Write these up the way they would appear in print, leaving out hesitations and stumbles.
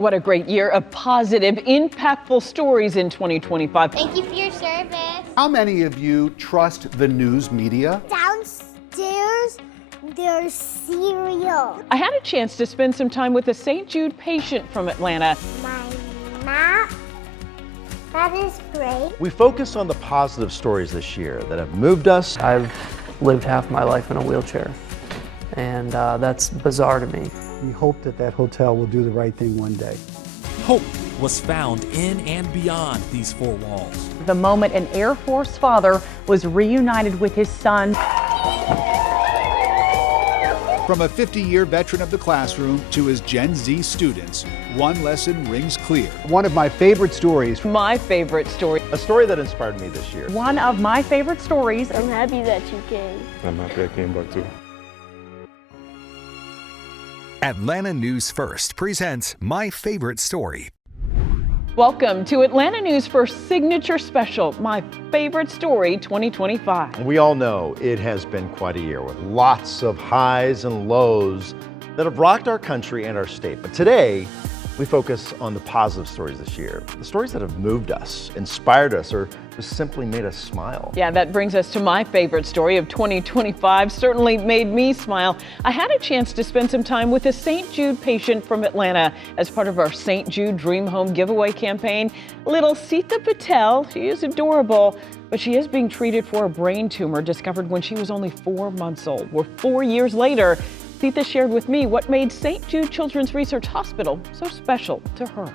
What a great year of positive, impactful stories in 2025. Thank you for your service. How many of you trust the news media? Downstairs, there's cereal. I had a chance to spend some time with a St. Jude patient from Atlanta. My map, that is great. We focus on the positive stories this year that have moved us. I've lived half my life in a wheelchair, and that's bizarre to me. We hope that that hotel will do the right thing one day. Hope was found in and beyond these four walls. The moment an Air Force father was reunited with his son. From a 50-year veteran of the classroom to his Gen Z students, one lesson rings clear. One of my favorite stories. My favorite story. A story that inspired me this year. One of my favorite stories. I'm happy that you came. I'm happy I came back too. Atlanta News First presents My Favorite Story. Welcome to Atlanta News First Signature Special, My Favorite Story 2025. We all know it has been quite a year with lots of highs and lows that have rocked our country and our state. But today, we focus on the positive stories this year, the stories that have moved us, inspired us, or just simply made us smile. Yeah, that brings us to my favorite story of 2025. Certainly made me smile. I had a chance to spend some time with a St. Jude patient from Atlanta as part of our St. Jude Dream Home giveaway campaign. Little Sita Patel, she is adorable, but she is being treated for a brain tumor discovered when she was only 4 months old. Well, 4 years later, Sita shared with me what made St. Jude Children's Research Hospital so special to her.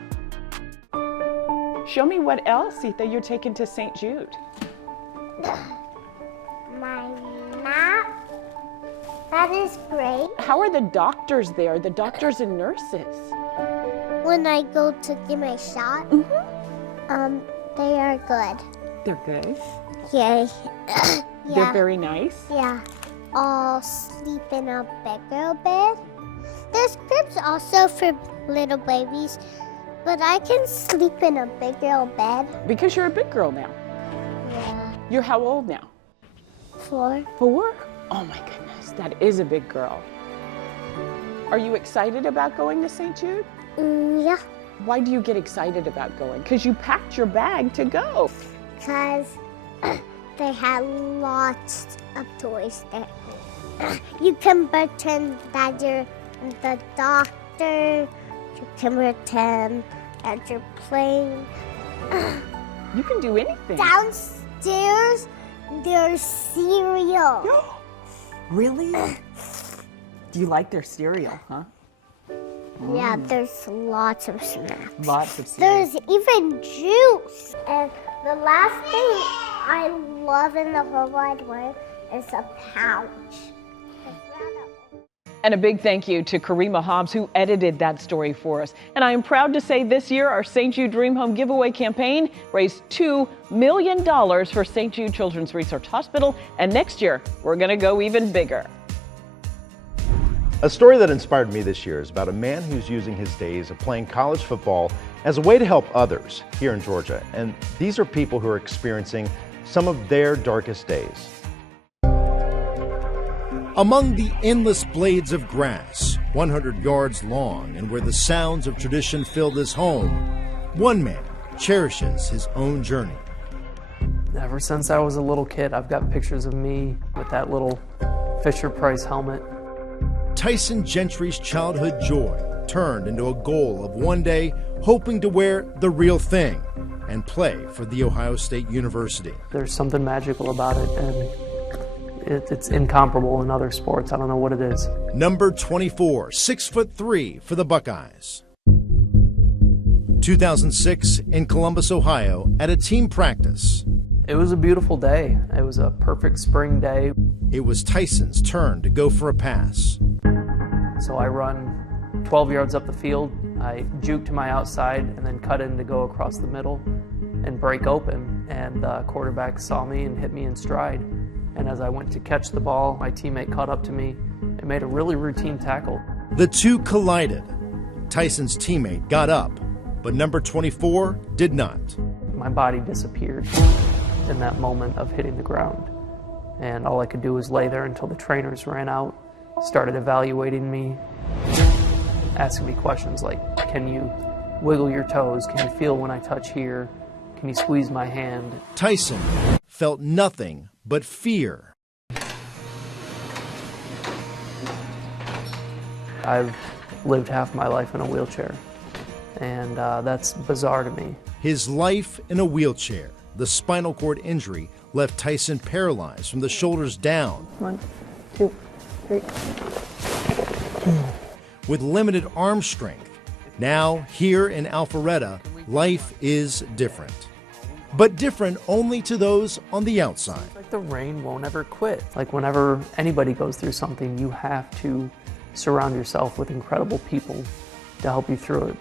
Show me what else, Sita, you're taking to St. Jude. My map, that is great. How are the doctors there, the doctors and nurses? When I go to get my shot, they are good. They're good. Yay. They're very nice. Yeah. I'll sleep in a bigger bed. There's cribs also for little babies, but I can sleep in a bigger bed. Because you're a big girl now. Yeah. You're how old now? 4. 4? Oh my goodness, that is a big girl. Are you excited about going to St. Jude? Yeah. Why do you get excited about going? Because you packed your bag to go. Because they had lots of toys there. You can pretend that you're the doctor. You can pretend that you're playing. You can do anything. Downstairs, there's cereal. Really? Do you like their cereal, huh? Yeah, there's lots of snacks. Lots of cereal. There's even juice. And the last thing I love in the whole wide world is a pouch. And a big thank you to Karima Hobbs, who edited that story for us. And I am proud to say this year, our St. Jude Dream Home giveaway campaign raised $2 million for St. Jude Children's Research Hospital. And next year, we're going to go even bigger. A story that inspired me this year is about a man who's using his days of playing college football as a way to help others here in Georgia. And these are people who are experiencing some of their darkest days. Among the endless blades of grass, 100 yards long, and where the sounds of tradition fill this home, one man cherishes his own journey. Ever since I was a little kid, I've got pictures of me with that little Fisher-Price helmet. Tyson Gentry's childhood joy turned into a goal of one day hoping to wear the real thing and play for The Ohio State University. There's something magical about it, and it's incomparable in other sports. I don't know what it is. Number 24, 6'3" for the Buckeyes. 2006 in Columbus, Ohio, at a team practice. It was a beautiful day. It was a perfect spring day. It was Tyson's turn to go for a pass. So I run 12 yards up the field. I juke to my outside and then cut in to go across the middle and break open. And the quarterback saw me and hit me in stride. And as I went to catch the ball, my teammate caught up to me and made a really routine tackle. The two collided. Tyson's teammate got up, but number 24 did not. My body disappeared in that moment of hitting the ground. And all I could do was lay there until the trainers ran out, started evaluating me, asking me questions like, can you wiggle your toes? Can you feel when I touch here? Can you squeeze my hand? Tyson felt nothing but fear. I've lived half my life in a wheelchair, and that's bizarre to me. His life in a wheelchair. The spinal cord injury left Tyson paralyzed from the shoulders down. 1, 2, 3. With limited arm strength. Now, here in Alpharetta, life is different. But different only to those on the outside. Like the rain won't ever quit. Like whenever anybody goes through something, you have to surround yourself with incredible people to help you through it.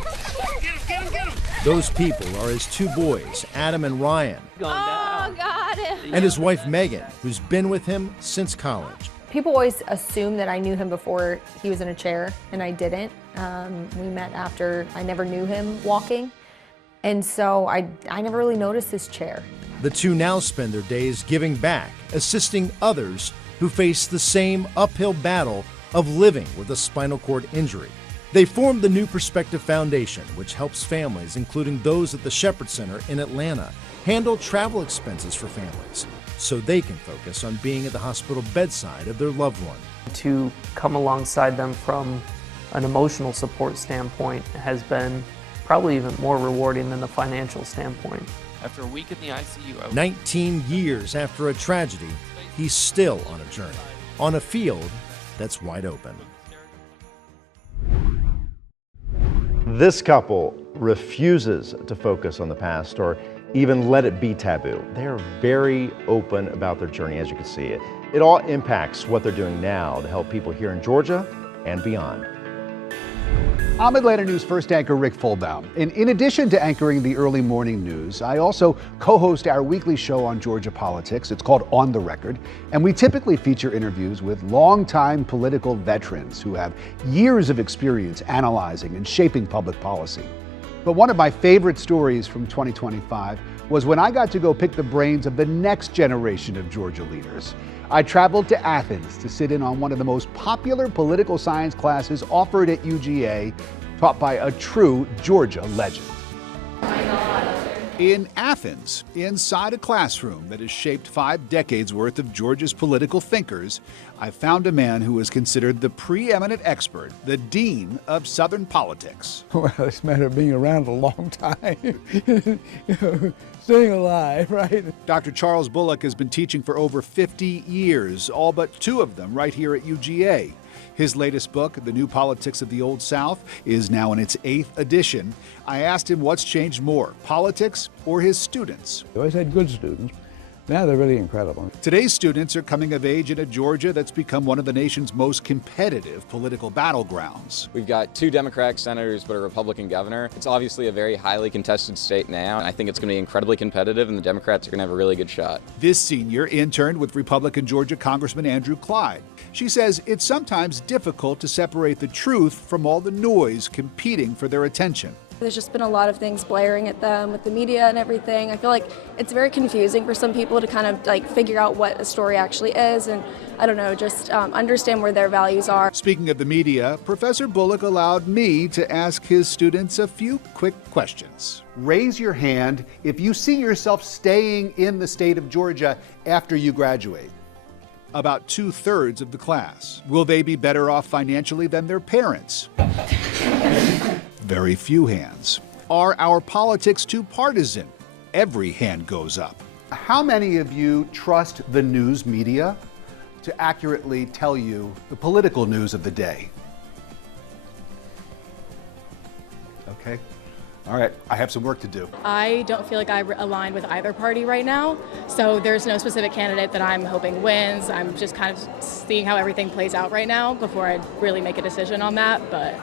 Those people are his 2 boys, Adam and Ryan. Oh, God. And his wife, Megan, who's been with him since college. People always assume that I knew him before he was in a chair, and I didn't. We met after I never knew him walking, and so I never really noticed his chair. The 2 now spend their days giving back, assisting others who face the same uphill battle of living with a spinal cord injury. They formed the New Perspective Foundation, which helps families, including those at the Shepherd Center in Atlanta, handle travel expenses for families so they can focus on being at the hospital bedside of their loved one. To come alongside them from an emotional support standpoint has been probably even more rewarding than the financial standpoint. After a week in the ICU, 19 years after a tragedy, he's still on a journey, on a field that's wide open. This couple refuses to focus on the past or even let it be taboo. They are very open about their journey, as you can see. It all impacts what they're doing now to help people here in Georgia and beyond. I'm Atlanta News First anchor Rick Fulbaum. And in addition to anchoring the early morning news, I also co-host our weekly show on Georgia politics. It's called On the Record. And we typically feature interviews with longtime political veterans who have years of experience analyzing and shaping public policy. But one of my favorite stories from 2025 was when I got to go pick the brains of the next generation of Georgia leaders. I traveled to Athens to sit in on one of the most popular political science classes offered at UGA, taught by a true Georgia legend. In Athens, inside a classroom that has shaped 5 decades worth of Georgia's political thinkers, I found a man who is considered the preeminent expert, the dean of Southern politics. Well, it's a matter of being around a long time, staying alive, right? Dr. Charles Bullock has been teaching for over 50 years, all but 2 of them right here at UGA. His latest book, The New Politics of the Old South, is now in its 8th edition. I asked him what's changed more, politics or his students. I always had good students. Now they're really incredible. Today's students are coming of age in a Georgia that's become one of the nation's most competitive political battlegrounds. We've got 2 Democratic senators but a Republican governor. It's obviously a very highly contested state now, and I think it's going to be incredibly competitive, and the Democrats are going to have a really good shot. This senior interned with Republican Georgia Congressman Andrew Clyde. She says it's sometimes difficult to separate the truth from all the noise competing for their attention. There's just been a lot of things blaring at them with the media and everything. I feel like it's very confusing for some people to kind of like figure out what a story actually is, and I don't know, just understand where their values are. Speaking of the media, Professor Bullock allowed me to ask his students a few quick questions. Raise your hand if you see yourself staying in the state of Georgia after you graduate. About 2/3 of the class. Will they be better off financially than their parents? Very few hands. Are our politics too partisan? Every hand goes up. How many of you trust the news media to accurately tell you the political news of the day? Okay. All right, I have some work to do. I don't feel like I align with either party right now, so there's no specific candidate that I'm hoping wins. I'm just kind of seeing how everything plays out right now before I really make a decision on that, but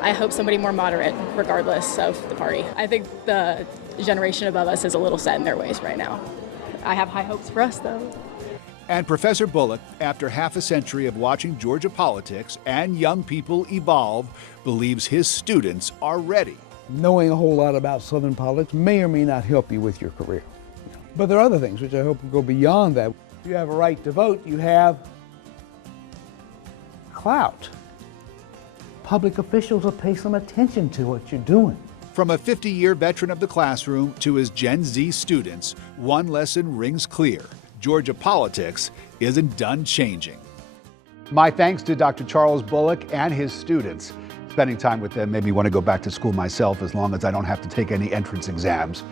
I hope somebody more moderate regardless of the party. I think the generation above us is a little set in their ways right now. I have high hopes for us, though. And Professor Bullock, after half a century of watching Georgia politics and young people evolve, believes his students are ready. Knowing a whole lot about Southern politics may or may not help you with your career. But there are other things which I hope will go beyond that. You have a right to vote, you have clout. Public officials will pay some attention to what you're doing. From a 50-year veteran of the classroom to his Gen Z students, one lesson rings clear. Georgia politics isn't done changing. My thanks to Dr. Charles Bullock and his students. Spending time with them made me want to go back to school myself, as long as I don't have to take any entrance exams.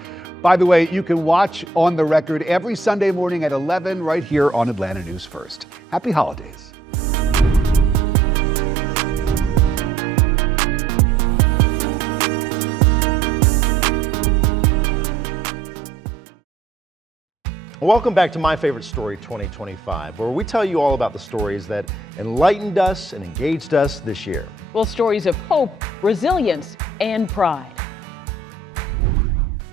By the way, you can watch On the Record every Sunday morning at 11 right here on Atlanta News First. Happy holidays. Welcome back to My Favorite Story 2025, where we tell you all about the stories that enlightened us and engaged us this year. Well, stories of hope, resilience, and pride.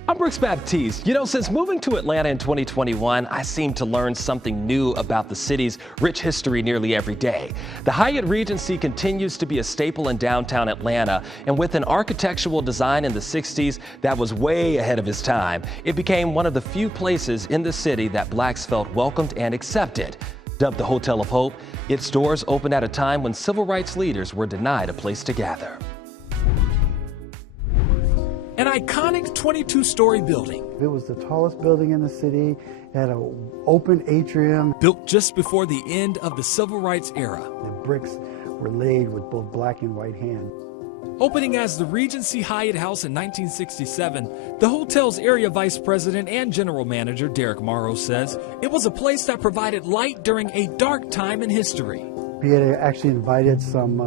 I'm Brooks Baptiste. You know, since moving to Atlanta in 2021, I seem to learn something new about the city's rich history nearly every day. The Hyatt Regency continues to be a staple in downtown Atlanta, and with an architectural design in the 60s that was way ahead of its time, it became one of the few places in the city that blacks felt welcomed and accepted. Dubbed the Hotel of Hope, its doors opened at a time when civil rights leaders were denied a place to gather. An iconic 22-story building. It was the tallest building in the city. It had an open atrium. Built just before the end of the civil rights era. The bricks were laid with both black and white hand. Opening as the Regency Hyatt House in 1967, the hotel's area vice president and general manager, Derek Morrow, says it was a place that provided light during a dark time in history. He had actually invited some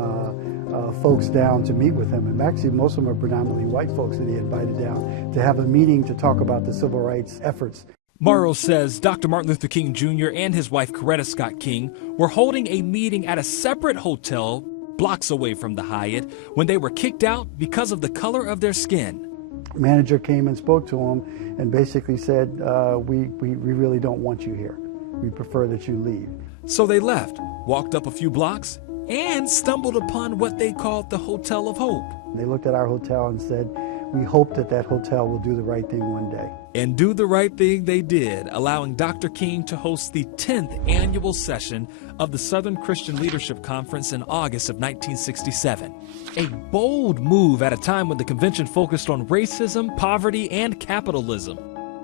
folks down to meet with him, and actually most of them are predominantly white folks that he invited down to have a meeting to talk about the civil rights efforts. Morrow says Dr. Martin Luther King Jr. and his wife Coretta Scott King were holding a meeting at a separate hotel blocks away from the Hyatt when they were kicked out because of the color of their skin. Manager came and spoke to him and basically said, we really don't want you here. We prefer that you leave. So they left, walked up a few blocks, and stumbled upon what they called the Hotel of Hope. They looked at our hotel and said, we hope that that hotel will do the right thing one day. And do the right thing they did, allowing Dr. King to host the 10th annual session of the Southern Christian Leadership Conference in August of 1967. A bold move at a time when the convention focused on racism, poverty, and capitalism.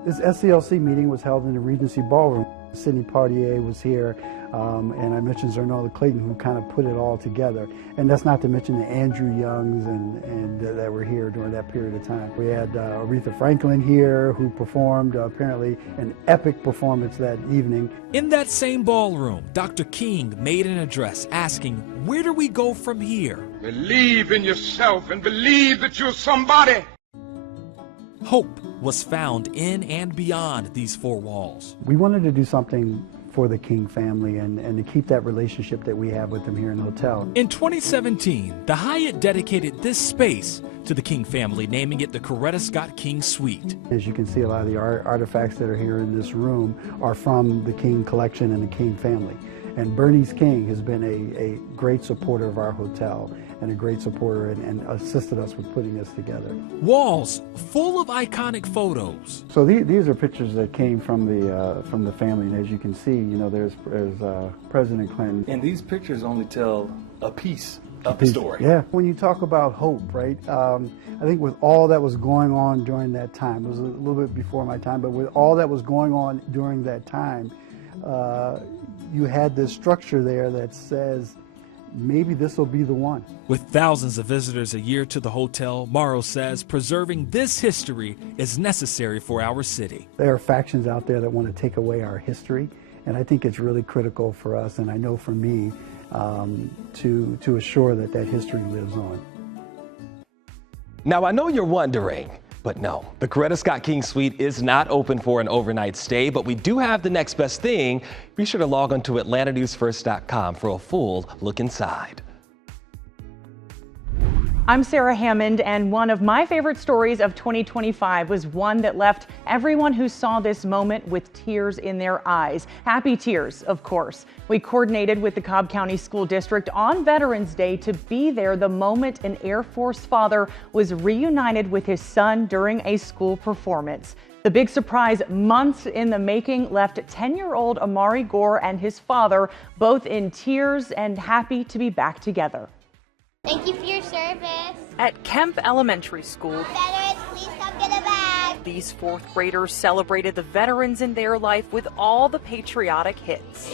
This SCLC meeting was held in the Regency Ballroom. Sidney Poitier was here, and I mentioned Zernola Clayton, who kind of put it all together. And that's not to mention the Andrew Youngs and that were here during that period of time. We had Aretha Franklin here, who performed apparently an epic performance that evening. In that same ballroom, Dr. King made an address asking, where do we go from here? Believe in yourself and believe that you're somebody. Hope was found in and beyond these four walls. We wanted to do something for the King family and to keep that relationship that we have with them here in the hotel. In 2017, the Hyatt dedicated this space to the King family, naming it the Coretta Scott King Suite. As you can see, a lot of the artifacts that are here in this room are from the King collection and the King family. And Bernice King has been a great supporter of our hotel and a great supporter and assisted us with putting this together. Walls full of iconic photos. So these are pictures that came from the family, and as you can see, you know, there's President Clinton. And these pictures only tell a piece of the story. Yeah. When you talk about hope, right? I think with all that was going on during that time, it was a little bit before my time, but with all that was going on during that time, you had this structure there that says, maybe this will be the one. With thousands of visitors a year to the hotel, Morrow says preserving this history is necessary for our city. There are factions out there that want to take away our history, and I think it's really critical for us, and I know for me, to assure that that history lives on. Now, I know you're wondering, but no, the Coretta Scott King Suite is not open for an overnight stay, but we do have the next best thing. Be sure to log on to AtlantaNewsFirst.com for a full look inside. I'm Sarah Hammond, and one of my favorite stories of 2025 was one that left everyone who saw this moment with tears in their eyes. Happy tears, of course. We coordinated with the Cobb County School District on Veterans Day to be there the moment an Air Force father was reunited with his son during a school performance. The big surprise, months in the making, left 10-year-old Amari Gore and his father both in tears and happy to be back together. Thank you for your service. At Kemp Elementary School, Better These fourth graders celebrated the veterans in their life with all the patriotic hits.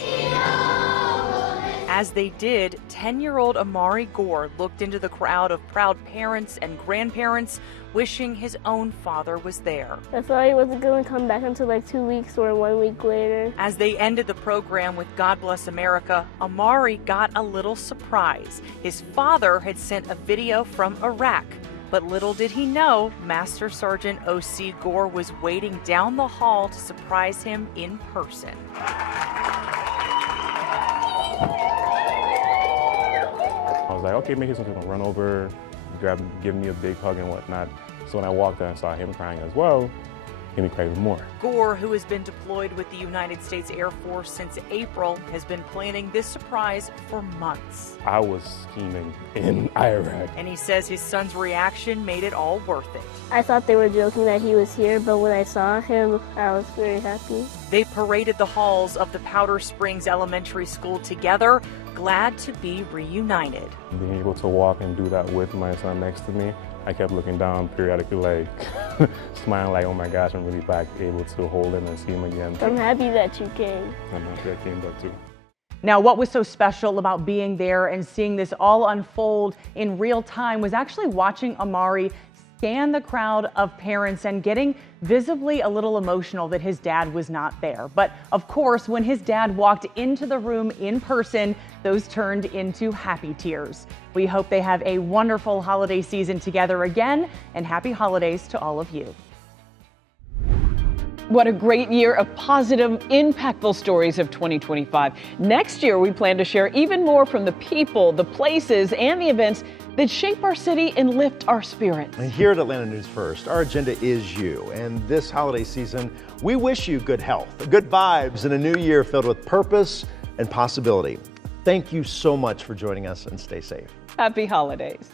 As they did, 10-year-old Amari Gore looked into the crowd of proud parents and grandparents, wishing his own father was there. I thought he wasn't going to come back until like 2 weeks or 1 week later. As they ended the program with God Bless America, Amari got a little surprise. His father had sent a video from Iraq. But little did he know, Master Sergeant O.C. Gore was waiting down the hall to surprise him in person. I was like, okay, maybe he's gonna run over, give me a big hug and whatnot. So when I walked in and saw him crying as well, it made me cry even more. Gore, who has been deployed with the United States Air Force since April, has been planning this surprise for months. I was scheming in Iraq. And he says his son's reaction made it all worth it. I thought they were joking that he was here, but when I saw him, I was very happy. They paraded the halls of the Powder Springs Elementary School together, glad to be reunited. Being able to walk and do that with my son next to me, I kept looking down periodically, like, smiling like, oh my gosh, I'm really back, able to hold him and see him again. I'm happy that you came. I'm happy I came back too. Now, what was so special about being there and seeing this all unfold in real time was actually watching Amari scan the crowd of parents and getting visibly a little emotional that his dad was not there. But of course, when his dad walked into the room in person, those turned into happy tears. We hope they have a wonderful holiday season together again, and happy holidays to all of you. What a great year of positive, impactful stories of 2025. Next year, we plan to share even more from the people, the places, and the events that shape our city and lift our spirits. And here at Atlanta News First, our agenda is you. And this holiday season, we wish you good health, good vibes, and a new year filled with purpose and possibility. Thank you so much for joining us, and stay safe. Happy holidays.